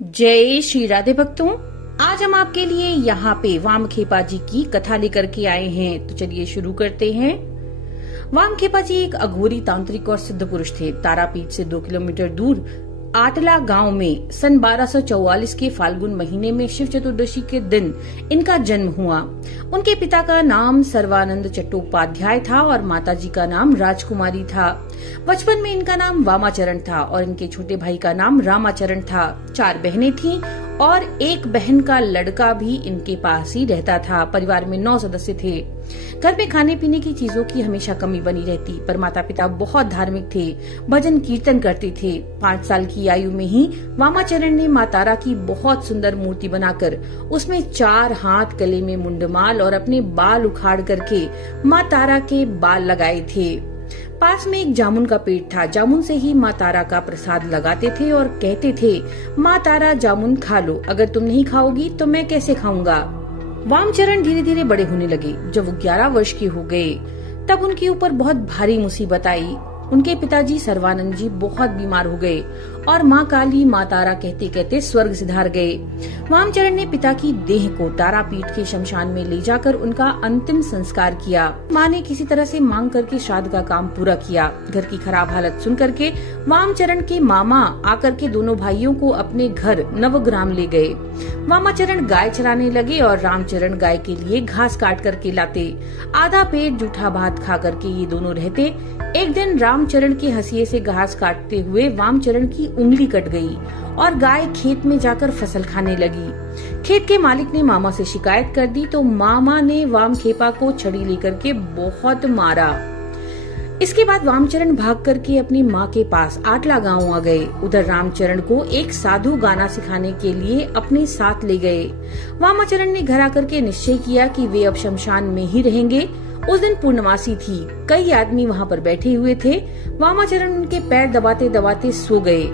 जय श्री राधे भक्तों, आज हम आपके लिए यहाँ पे वामखेपा जी की कथा लेकर के आए हैं। तो चलिए शुरू करते हैं। वामखेपा जी एक अघोरी तांत्रिक और सिद्ध पुरुष थे। तारापीठ से 2 किलोमीटर दूर आटला गांव में सन 1244 के फाल्गुन महीने में शिव चतुर्दशी के दिन इनका जन्म हुआ। उनके पिता का नाम सर्वानंद चट्टोपाध्याय था और माताजी का नाम राजकुमारी था। बचपन में इनका नाम वामाचरण था और इनके छोटे भाई का नाम रामाचरण था। 4 बहनें थीं और एक बहन का लड़का भी इनके पास ही रहता था। परिवार में 9 सदस्य थे। घर में खाने पीने की चीजों की हमेशा कमी बनी रहती, पर माता पिता बहुत धार्मिक थे, भजन कीर्तन करते थे। 5 साल की आयु में ही वामाचरण ने माँ तारा की बहुत सुंदर मूर्ति बनाकर उसमें 4 हाथ, गले में मुंडमाल और अपने बाल उखाड़ करके माँ तारा के बाल लगाए थे। पास में एक जामुन का पेड़ था। जामुन से ही माँ तारा का प्रसाद लगाते थे और कहते थे, माँ तारा जामुन खा लो, अगर तुम नहीं खाओगी तो मैं कैसे खाऊंगा। वामचरण धीरे धीरे बड़े होने लगे। जब वो 11 वर्ष के हो गए तब उनके ऊपर बहुत भारी मुसीबत आई। उनके पिताजी सर्वानंद जी बहुत बीमार हो गए और माँ काली, माँ तारा कहते कहते स्वर्ग सिधार गए। वामचरण ने पिता की देह को तारापीठ के शमशान में ले जाकर उनका अंतिम संस्कार किया। माँ ने किसी तरह से मांग करके श्राद्ध का काम पूरा किया। घर की खराब हालत सुन करके वामचरण के मामा आकर के दोनों भाइयों को अपने घर नवग्राम ले गए। वामाचरण गाय चराने लगे और रामचरण गाय के लिए घास काट करके लाते। आधा पेट जूठा भात खा करके ये दोनों रहते। एक दिन रामचरण के हंसिये से घास काटते हुए वामचरण की उंगली कट गई और गाय खेत में जाकर फसल खाने लगी। खेत के मालिक ने मामा से शिकायत कर दी तो मामा ने वामखेपा को छड़ी लेकर के बहुत मारा। इसके बाद वामचरण भाग करके अपनी माँ के पास आटला गांव आ गए। उधर रामचरण को एक साधु गाना सिखाने के लिए अपने साथ ले गए। वामाचरण ने घर आकर के निश्चय किया कि वे अब शमशान में ही रहेंगे। उस दिन पूर्णमासी थी। कई आदमी वहाँ पर बैठे हुए थे। वामाचरण उनके पैर दबाते दबाते सो गए।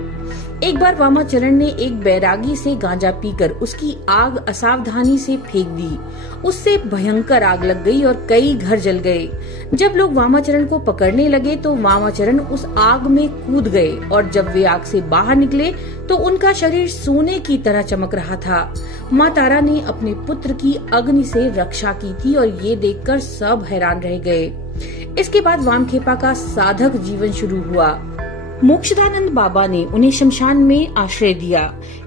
एक बार वामाचरण ने एक बैरागी से गांजा पीकर उसकी आग असावधानी से फेंक दी। उससे भयंकर आग लग गई और कई घर जल गए। जब लोग वामाचरण को पकड़ने लगे तो वामाचरण उस आग में कूद गए और जब वे आग से बाहर निकले तो उनका शरीर सोने की तरह चमक रहा था। माँ तारा ने अपने पुत्र की अग्नि से रक्षा की थी और ये देखकर सब हैरान रह गए। इसके बाद वामखेपा का साधक जीवन शुरू हुआ। मोक्षदानंद बाबा ने उन्हें शमशान में आश्रय दिया।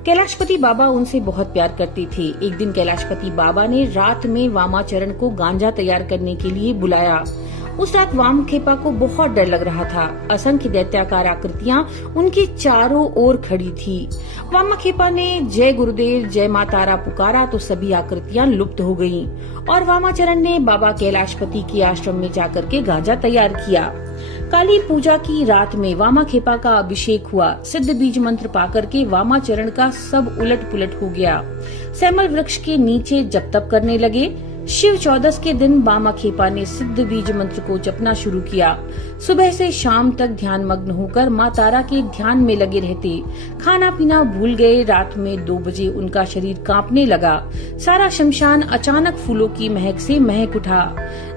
कैलाशपति बाबा उनसे बहुत प्यार करते थे। एक दिन कैलाशपति बाबा ने रात में वामाचरण को गांजा तैयार करने के लिए बुलाया। उस रात वामखेपा को बहुत डर लग रहा था। असंख्य दैत्याकार आकृतियाँ उनके चारों ओर खड़ी थी। वामखेपा ने जय गुरुदेव, जय माँ तारा पुकारा तो सभी आकृतियाँ लुप्त हो गयीं और वामाचरण ने बाबा कैलाशपति के आश्रम में जाकर के गांजा तैयार किया। काली पूजा की रात में वामखेपा का अभिषेक हुआ। सिद्ध बीज मंत्र पाकर के वामाचरण का सब उलट पुलट हो गया। सैमल वृक्ष के नीचे जप तप करने लगे। शिव चौदस के दिन वामखेपा ने सिद्ध बीज मंत्र को जपना शुरू किया। सुबह से शाम तक ध्यान मग्न होकर माँ तारा के ध्यान में लगे रहते। खाना पीना भूल गए। रात में 2 बजे उनका शरीर कांपने लगा। सारा शमशान अचानक फूलों की महक से महक उठा।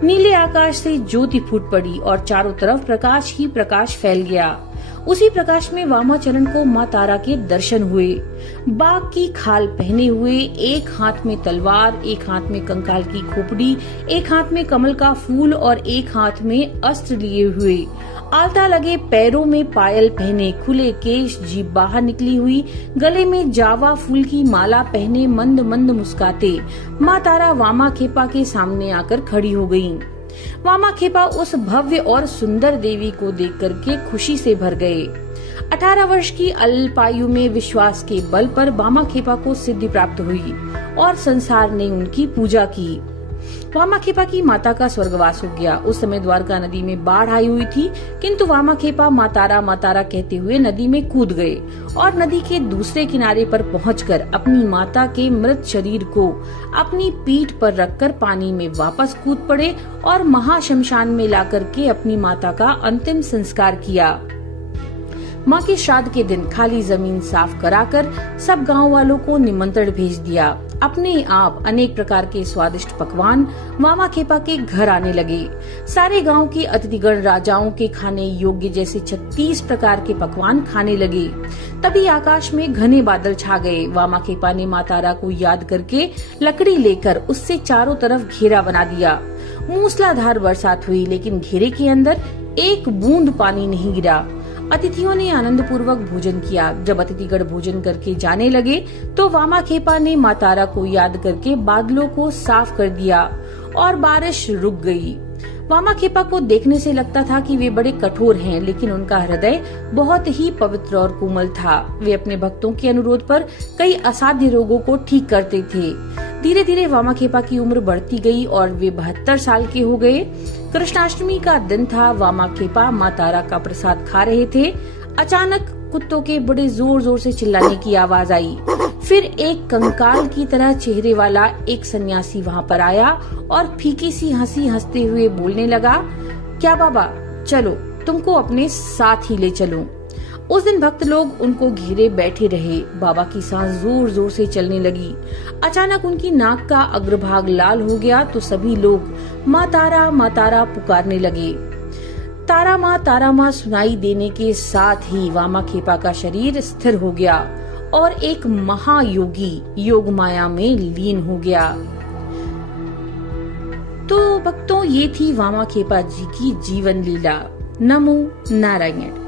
नीले आकाश से ज्योति फूट पड़ी और चारों तरफ प्रकाश ही प्रकाश फैल गया। उसी प्रकाश में वामाचरण को माँ तारा के दर्शन हुए। बाघ की खाल पहने हुए, एक हाथ में तलवार, एक हाथ में कंकाल की खोपड़ी, एक हाथ में कमल का फूल और एक हाथ में अस्त्र लिए हुए, आलता लगे पैरों में पायल पहने, खुले केश, जीभ बाहर निकली हुई, गले में जावा फूल की माला पहने, मंद मंद मुस्काते माँ तारा वामखेपा के सामने आकर खड़ी हो गयी। वामखेपा उस भव्य और सुंदर देवी को देख करके खुशी से भर गए। 18 वर्ष की अल्पायु में विश्वास के बल पर वामखेपा को सिद्धि प्राप्त हुई और संसार ने उनकी पूजा की। वामखेपा की माता का स्वर्गवास हो गया। उस समय द्वारका नदी में बाढ़ आई हुई थी, किंतु वामखेपा माँ तारा कहते हुए नदी में कूद गए और नदी के दूसरे किनारे पर पहुंचकर अपनी माता के मृत शरीर को अपनी पीठ पर रखकर पानी में वापस कूद पड़े और महाशमशान में लाकर के अपनी माता का अंतिम संस्कार किया। माँ के श्राद्ध के दिन खाली जमीन साफ कराकर सब गांव वालों को निमंत्रण भेज दिया। अपने आप अनेक प्रकार के स्वादिष्ट पकवान वामा खेपा के घर आने लगे। सारे गांव के अतिथिगण राजाओं के खाने योग्य जैसे 36 प्रकार के पकवान खाने लगे। तभी आकाश में घने बादल छा गए। वामा खेपा ने माँ तारा को याद करके लकड़ी लेकर उससे चारों तरफ घेरा बना दिया। मूसलाधार बरसात हुई, लेकिन घेरे के अंदर एक बूंद पानी नहीं गिरा। अतिथियों ने आनंद पूर्वक भोजन किया। जब अतिथिगण भोजन करके जाने लगे तो वामा खेपा ने माँ तारा को याद करके बादलों को साफ कर दिया और बारिश रुक गई। वामा खेपा को देखने से लगता था कि वे बड़े कठोर हैं, लेकिन उनका हृदय बहुत ही पवित्र और कोमल था। वे अपने भक्तों के अनुरोध पर कई असाध्य रोगों को ठीक करते थे। धीरे धीरे वामा खेपा की उम्र बढ़ती गई और वे 72 साल के हो गए। कृष्णाष्टमी का दिन था। वामा खेपा माँ तारा का प्रसाद खा रहे थे। अचानक कुत्तों के बड़े जोर जोर से चिल्लाने की आवाज आई। फिर एक कंकाल की तरह चेहरे वाला एक सन्यासी वहाँ पर आया और फीकी सी हंसी हंसते हुए बोलने लगा, क्या बाबा, चलो तुमको अपने साथ ही ले चलूं। उस दिन भक्त लोग उनको घेरे बैठे रहे। बाबा की सांस जोर जोर से चलने लगी। अचानक उनकी नाक का अग्रभाग लाल हो गया तो सभी लोग माँ तारा पुकारने लगे। तारा माँ सुनाई देने के साथ ही वामा खेपा का शरीर स्थिर हो गया और एक महायोगी योग माया में लीन हो गया। तो भक्तों, ये थी वामा खेपा जी की जीवन लीला। नमो नारायण।